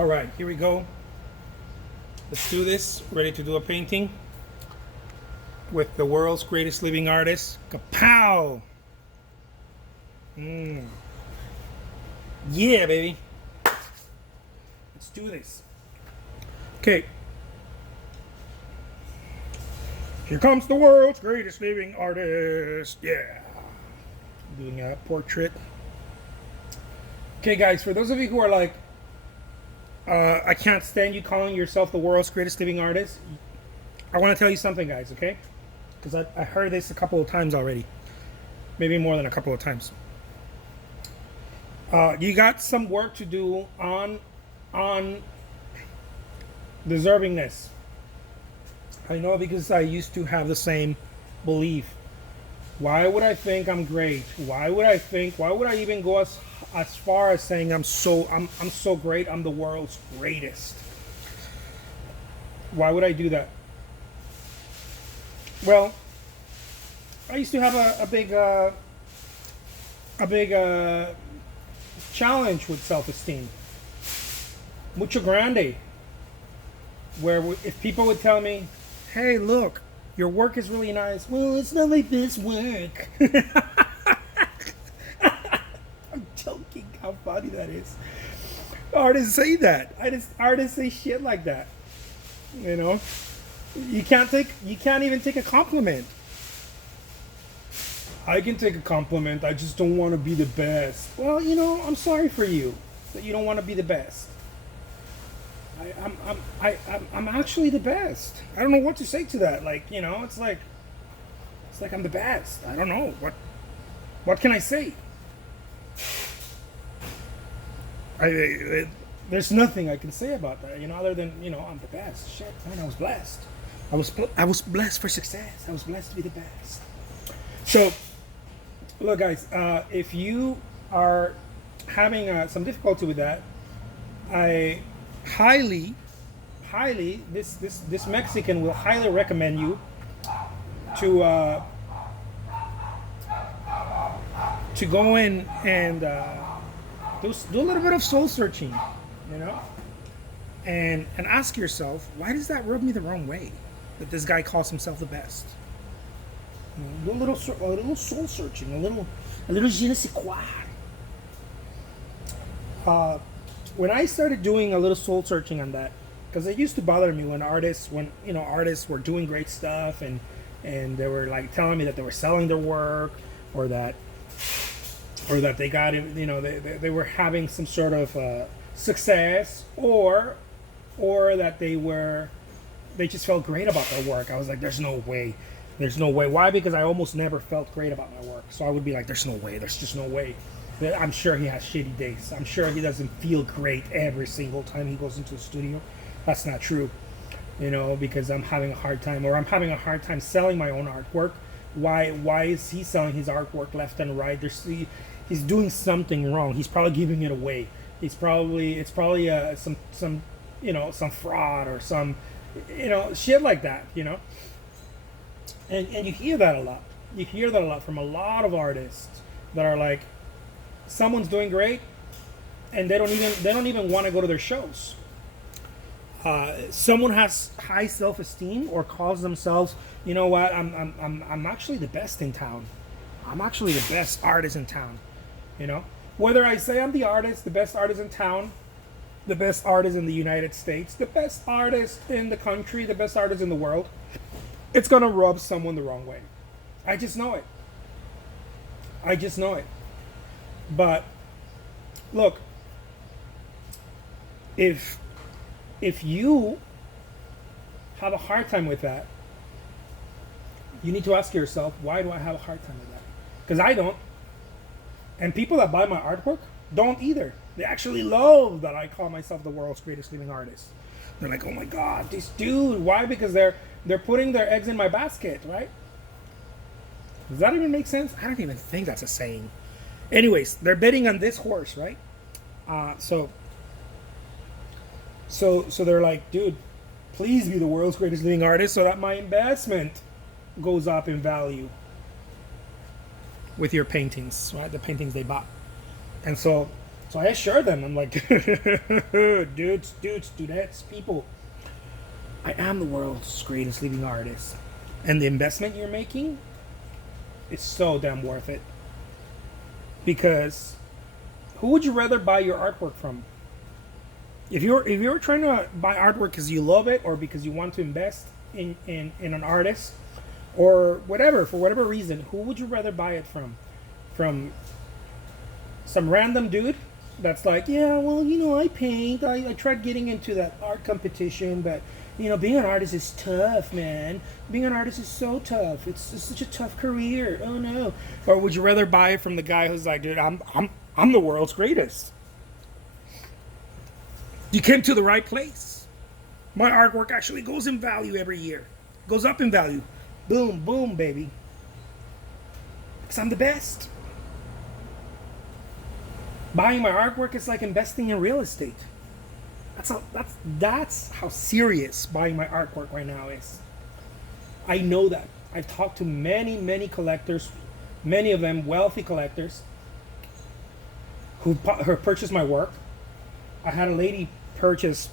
All right, here we go. Let's do this. Ready to do a painting with the world's greatest living artist. Kapow! Yeah, baby. Let's do this. Okay. Here comes the world's greatest living artist. Yeah. I'm doing a portrait. Okay, guys, for those of you who are like, I can't stand you calling yourself the world's greatest living artist, I want to tell you something, guys, okay? Because I heard this a couple of times already. Maybe more than a couple of times. You got some work to do on deservingness. I know, because I used to have the same belief. Why would I think I'm great? Why would I even go as far as saying I'm so great, I'm the world's greatest? Why would I do that? Well, I used to have a big challenge with self-esteem. Mucho grande. Where if people would tell me, hey, look, your work is really nice. Well, it's not my best work. I'm joking. How funny that is. Artists say that. Artists say shit like that. You know, you can't even take a compliment. I can take a compliment. I just don't want to be the best. Well, you know, I'm sorry for you that you don't want to be the best. I'm actually the best. I don't know what to say to that. Like, you know, it's like I'm the best. I don't know what can I say. There's nothing I can say about that, you know, other than, you know, I'm the best. Shit, man, I was blessed. I was blessed for success. I was blessed to be the best. So, look, guys, if you are having some difficulty with that, I highly, this Mexican will highly recommend you to go in and do a little bit of soul searching, you know, and ask yourself, why does that rub me the wrong way that this guy calls himself the best? You know, do a little soul searching, a little je ne sais quoi. When I started doing a little soul searching on that, because it used to bother me when artists were doing great stuff and they were like telling me that they were selling their work, or that they got, you know, they were having some sort of success, or that they just felt great about their work. I was like, there's no way. Why? Because I almost never felt great about my work. So I would be like, there's just no way. I'm sure he has shitty days. I'm sure he doesn't feel great every single time he goes into the studio. That's not true, you know, because I'm having a hard time selling my own artwork. Why is he selling his artwork left and right? He's doing something wrong. He's probably giving it away. It's probably some you know, some fraud or some, you know, shit like that, you know. And you hear that a lot. You hear that a lot from a lot of artists that are like, someone's doing great, and they don't even want to go to their shows. Someone has high self-esteem or calls themselves, you know what, I'm actually the best in town. I'm actually the best artist in town. You know, whether I say I'm the best artist in town, the best artist in the United States, the best artist in the country, the best artist in the world, it's gonna rub someone the wrong way. I just know it. But look, if you have a hard time with that, you need to ask yourself, why do I have a hard time with that? Because I don't. And people that buy my artwork don't either. They actually love that I call myself the world's greatest living artist. They're like, oh my God, this dude. Why? Because they're putting their eggs in my basket, right? Does that even make sense? I don't even think that's a saying. Anyways, they're betting on this horse, right? So they're like, dude, please be the world's greatest living artist so that my investment goes up in value with your paintings, right? The paintings they bought. And so So I assure them, I'm like, dudes, dudettes, people, I am the world's greatest living artist. And the investment you're making is so damn worth it. Because who would you rather buy your artwork from? If you're trying to buy artwork because you love it or because you want to invest in an artist or whatever, for whatever reason, who would you rather buy it from? From some random dude that's like, yeah, well, I paint. I tried getting into that art competition, but being an artist is tough, man. Being an artist is so tough. It's such a tough career. Oh no. Or would you rather buy it from the guy who's like, dude, I'm the world's greatest. You came to the right place. My artwork actually goes in value every year. Goes up in value. Boom, boom, baby. Because I'm the best. Buying my artwork is like investing in real estate. That's how serious buying my artwork right now is. I know that. I've talked to many collectors, many of them wealthy collectors, who purchased my work. I had a lady purchase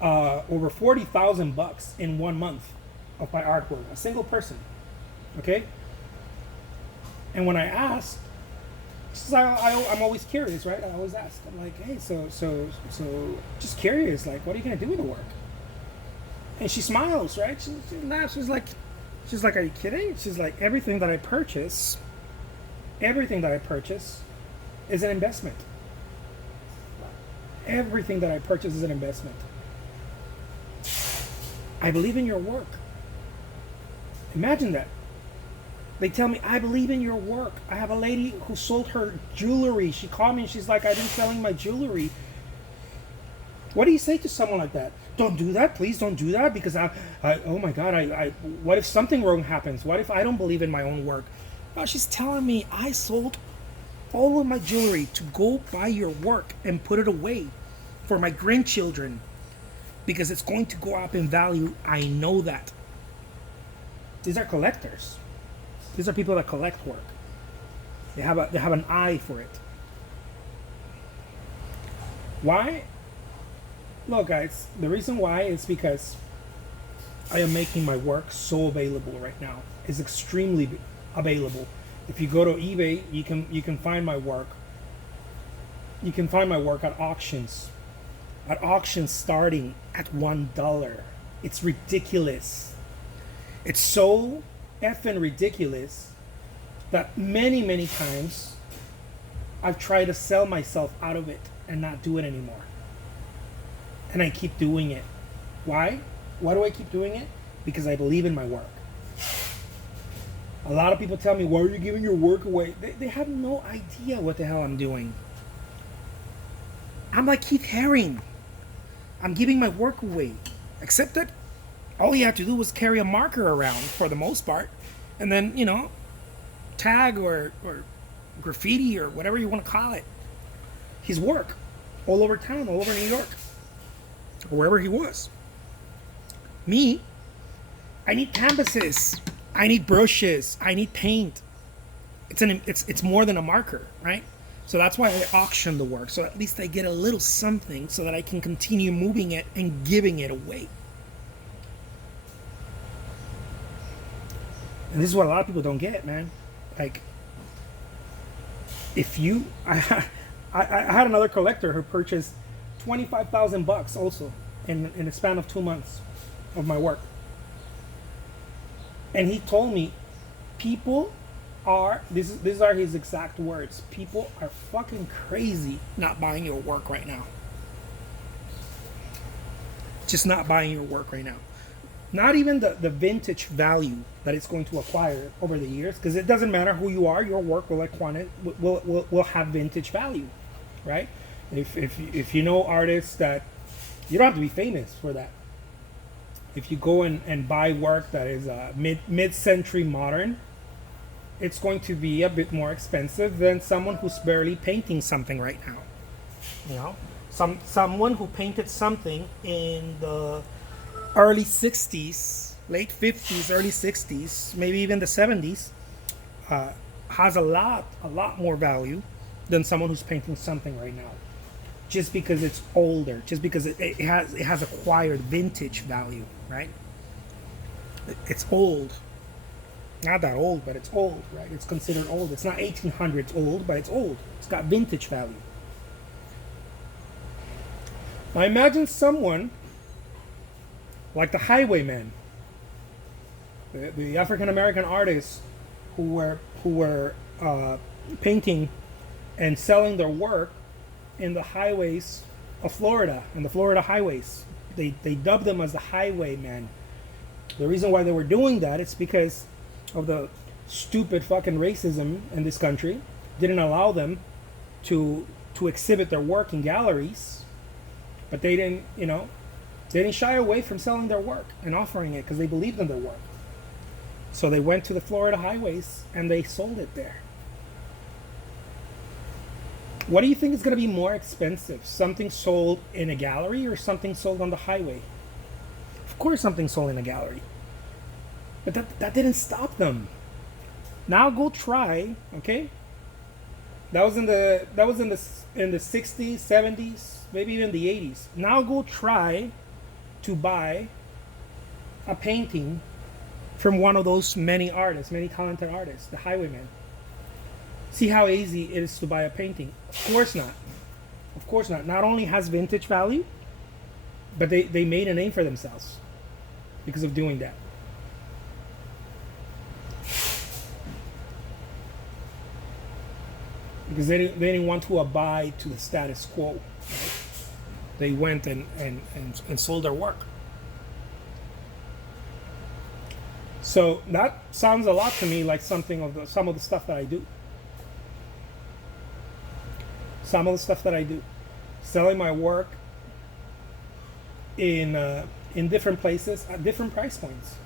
over $40,000 in 1 month of my artwork, a single person. Okay. And when I asked, I'm always curious, right? I always ask. I'm like, hey, so just curious, like, what are you gonna do with the work? And she smiles, right? She laughs. She's like, are you kidding? She's like, everything that I purchase is an investment. Everything that I purchase is an investment. I believe in your work. Imagine that. They tell me, I believe in your work. I have a lady who sold her jewelry. She called me and she's like, I've been selling my jewelry. What do you say to someone like that? Don't do that. Please don't do that, because oh my God, what if something wrong happens? What if I don't believe in my own work? Oh, she's telling me I sold all of my jewelry to go buy your work and put it away for my grandchildren because it's going to go up in value. I know that. These are collectors. These are people that collect work. They have an eye for it. Why? Look, guys, the reason why is because I am making my work so available right now. It's extremely available. If you go to eBay, you can find my work. You can find my work at auctions. At auctions starting at $1. It's ridiculous. It's so effing ridiculous that many times I've tried to sell myself out of it and not do it anymore. And I keep doing it. Why? Why do I keep doing it? Because I believe in my work. A lot of people tell me, why are you giving your work away? They have no idea what the hell I'm doing. I'm like Keith Haring. I'm giving my work away. Except that all he had to do was carry a marker around for the most part. And then, tag or graffiti or whatever you want to call it. His work. All over town, all over New York. Or wherever he was. Me, I need canvases. I need brushes. I need paint. It's more than a marker, right? So that's why I auction the work. So at least I get a little something so that I can continue moving it and giving it away. And this is what a lot of people don't get, man. Like, if you, I had another collector who purchased $25,000 also in a span of 2 months of my work. And he told me, people are, these are his exact words, people are fucking crazy not buying your work right now. Just not buying your work right now. Not even the vintage value that it's going to acquire over the years, because it doesn't matter who you are, your work will have vintage value, right? If you know artists that, you don't have to be famous for that. If you go and buy work that is mid-century modern, it's going to be a bit more expensive than someone who's barely painting something right now. Someone who painted something in the early 60s, late 50s, early 60s, maybe even the 70s, has a lot more value than someone who's painting something right now, just because it's older, just because it has acquired vintage value, right? It's old, not that old, but it's old, right? It's considered old. It's not 1800s old, but it's old. It's got vintage value. Now imagine someone like the Highwaymen, the African American artists who were painting and selling their work in the highways of Florida, in the Florida highways. They dubbed them as the Highwaymen. The reason why they were doing that is because of the stupid fucking racism in this country. Didn't allow them to exhibit their work in galleries, but they didn't, they didn't shy away from selling their work and offering it because they believed in their work. So they went to the Florida highways and they sold it there. What do you think is going to be more expensive? Something sold in a gallery or something sold on the highway? Of course something sold in a gallery. But that didn't stop them. Now go try, okay? That was in the 60s, 70s, maybe even the 80s. Now go try to buy a painting from one of those many artists, many talented artists, the Highwaymen. See how easy it is to buy a painting. Of course not. Of course not. Not only has vintage value, but they made a name for themselves because of doing that. Because they didn't want to abide to the status quo. Right? They went and sold their work. So that sounds a lot to me like some of the stuff that I do. Some of the stuff that I do, selling my work in different places at different price points.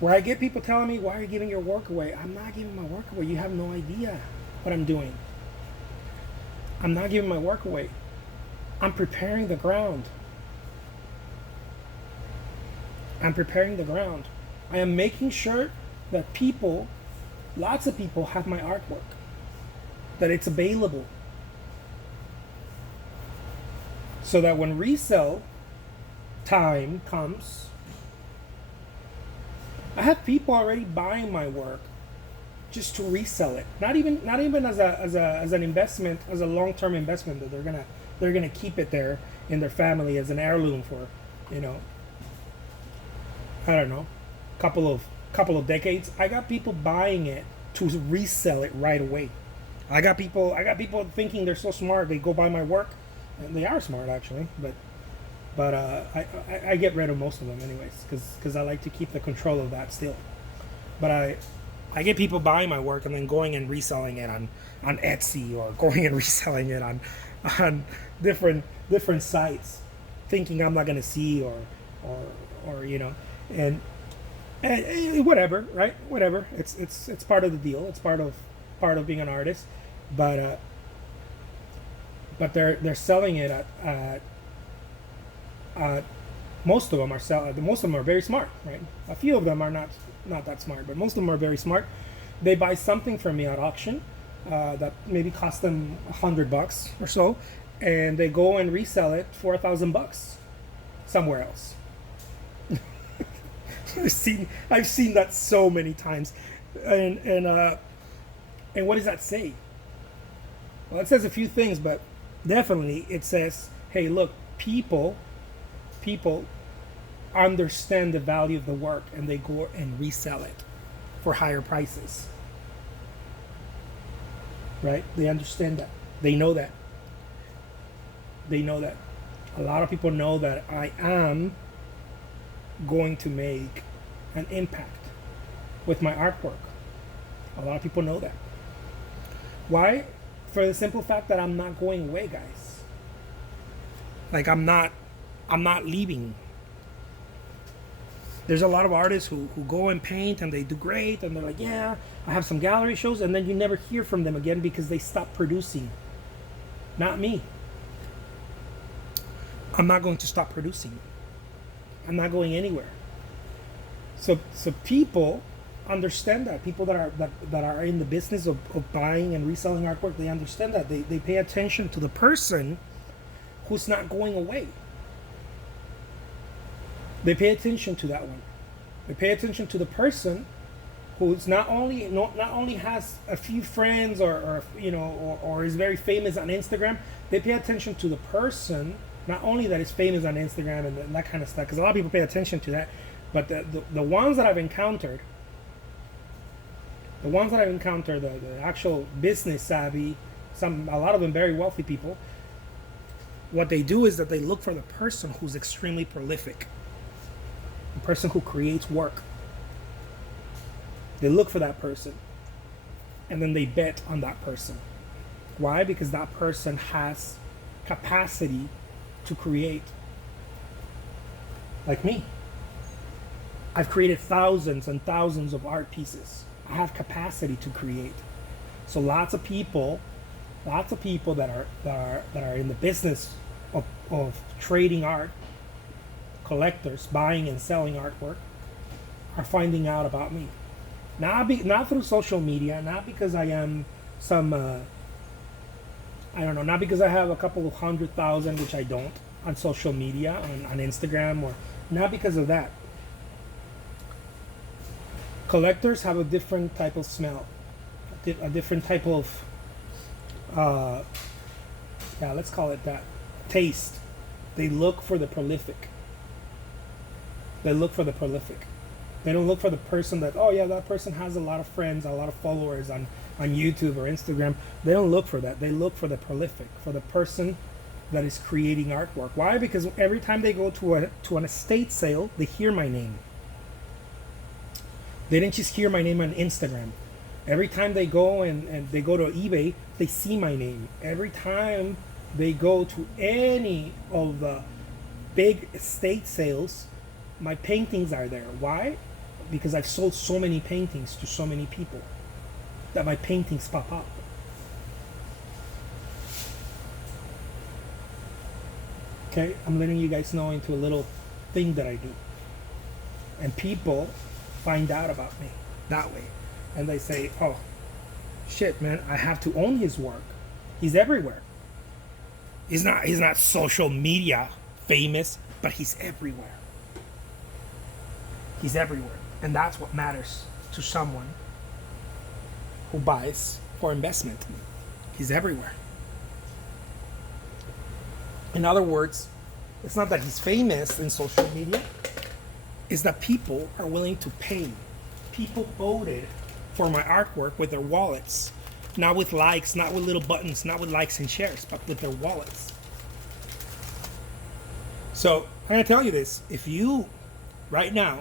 Where I get people telling me, "Why are you giving your work away?" I'm not giving my work away. You have no idea what I'm doing. I'm not giving my work away. I'm preparing the ground. I'm preparing the ground. I am making sure that people, lots of people, have my artwork, that it's available. So that when resale time comes, I have people already buying my work just to resell it. Not even as an investment, as a long-term investment that they're gonna keep it there in their family as an heirloom for, I don't know, couple of decades. I got people buying it to resell it right away. I got people thinking they're so smart, they go buy my work. And they are smart actually, but I get rid of most of them anyways, because I like to keep the control of that still. But I get people buying my work and then going and reselling it on Etsy, or going and reselling it on different sites, thinking I'm not gonna see or and whatever, right? Whatever. It's part of the deal. It's part of being an artist, but they're selling it at most of them are very smart, right? A few of them are not that smart, but most of them are very smart. They buy something from me at auction that maybe cost them $100 or so, and they go and resell it for $1,000 somewhere else. I've seen that so many times, and what does that say? Well, it says a few things, but definitely it says, hey, look, people understand the value of the work, and they go and resell it for higher prices. Right? They understand that. They know that. A lot of people know that I am going to make an impact with my artwork. A lot of people know that. Why? For the simple fact that I'm not going away, guys. Like I'm not leaving. There's a lot of artists who go and paint and they do great and they're like, yeah, I have some gallery shows, and then you never hear from them again because they stop producing. Not me. I'm not going to stop producing. I'm not going anywhere. So people understand that. People that are in the business of buying and reselling artwork, they understand that. They pay attention to the person who's not going away. They pay attention to that one. They pay attention to the person who's not only has a few friends or is very famous on Instagram. They pay attention to the person, not only that is famous on Instagram and that kind of stuff, because a lot of people pay attention to that, but the ones that I've encountered, the actual business savvy, a lot of them very wealthy people, what they do is that they look for the person who's extremely prolific, the person who creates work. They look for that person, and then they bet on that person. Why? Because that person has capacity to create. Like me. I've created thousands and thousands of art pieces. I have capacity to create. So lots of people that are in the business of trading art, collectors, buying and selling artwork, are finding out about me. Not through social media, not because I am some, not because I have a couple of 100,000, which I don't, on social media, on Instagram, or not because of that. Collectors have a different type of smell, a different type of, let's call it that, taste. They look for the prolific. They don't look for the person that, that person has a lot of friends, a lot of followers on YouTube or Instagram. They don't look for that. They look for the prolific, for the person that is creating artwork. Why? Because every time they go to an estate sale, they hear my name. They didn't just hear my name on Instagram. Every time they go and they go to eBay, they see my name. Every time they go to any of the big estate sales, my paintings are there. Why? Because I've sold so many paintings to so many people that my paintings pop up. Okay, I'm letting you guys know into a little thing that I do. And people find out about me that way. And they say, oh, shit, man, I have to own his work. He's everywhere. He's not social media famous, but he's everywhere. He's everywhere. And that's what matters to someone who buys for investment. He's everywhere. In other words, it's not that he's famous in social media, it's that people are willing to pay. People voted for my artwork with their wallets. Not with likes, not with little buttons, not with likes and shares, but with their wallets. So, I'm going to tell you this. If you, right now,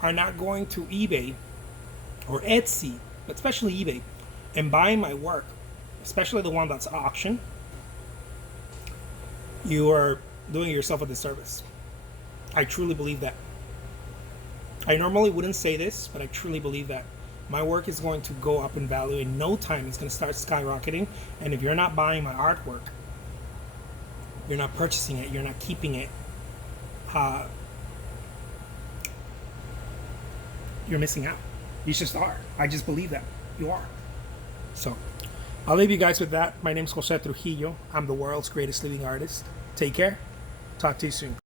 are not going to eBay or Etsy, but especially eBay, and buying my work, especially the one that's auction, you are doing yourself a disservice. I truly believe that. I normally wouldn't say this, but I truly believe that. My work is going to go up in value. In no time, it's going to start skyrocketing. And if you're not buying my artwork, you're not purchasing it, you're not keeping it, you're missing out. You just are. I just believe that. You are. So, I'll leave you guys with that. My name's Jose Trujillo. I'm the world's greatest living artist. Take care. Talk to you soon.